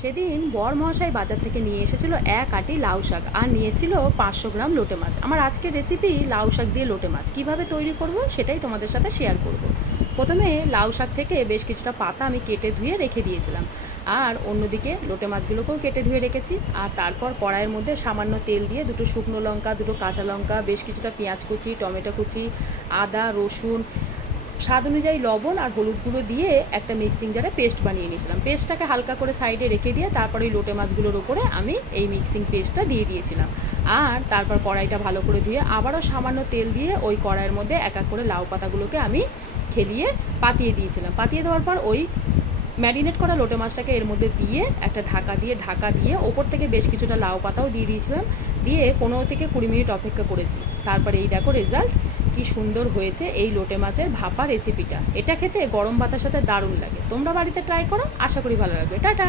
সেদিন বরমশাই বাজার থেকে নিয়ে এসেছিল এক আঁটি লাউ শাক আর নিয়ে এসেছিল 500 গ্রাম লোটে মাছ। আমার আজকের রেসিপি লাউ শাক দিয়ে লোটে মাছ কীভাবে তৈরি করব সেটাই তোমাদের সাথে শেয়ার করব। প্রথমে লাউ শাক থেকে বেশ কিছুটা পাতা আমি কেটে ধুয়ে রেখে দিয়েছিলাম, আর অন্যদিকে লোটে মাছগুলোকেও কেটে ধুয়ে রেখেছি। আর তারপর কড়াইয়ের মধ্যে সামান্য তেল দিয়ে দুটো শুকনো লঙ্কা, দুটো কাঁচা লঙ্কা, বেশ কিছুটা পেঁয়াজ কুচি, টমেটো কুচি, আদা, রসুন, স্বাদ অনুযায়ী লবণ আর হলুদ গুঁড়ো দিয়ে একটা মিক্সিং জারে পেস্ট বানিয়ে নিয়েছিলাম। পেস্টটাকে হালকা করে সাইডে রেখে দিয়ে তারপরে ওই লোটে মাছগুলোর উপরে আমি এই মিক্সিং পেস্টটা দিয়ে দিয়েছিলাম। আর তারপর কড়াইটা ভালো করে ধুয়ে আবারও সামান্য তেল দিয়ে ওই কড়াইয়ের মধ্যে এক এক করে লাউ পাতাগুলোকে আমি খেলিয়ে পাতিয়ে দিয়েছিলাম। পাতিয়ে দেওয়ার পর ওই ম্যারিনেট করা লোটে মাছটাকে এর মধ্যে দিয়ে একটা ঢাকা দিয়ে ওপর থেকে বেশ কিছুটা লাউ পাতাও দিয়ে দিয়েছিলাম। দিয়ে 15 থেকে 20 মিনিট অপেক্ষা করেছি। তারপরে এই দেখো রেজাল্ট কি সুন্দর হয়েছে এই লোটে মাছের ভাপা রেসিপিটা। এটা খেতে গরম ভাতের সাথে দারুণ লাগে। তোমরা বাড়িতে ট্রাই করো, আশা করি ভালো লাগবে। টাটা।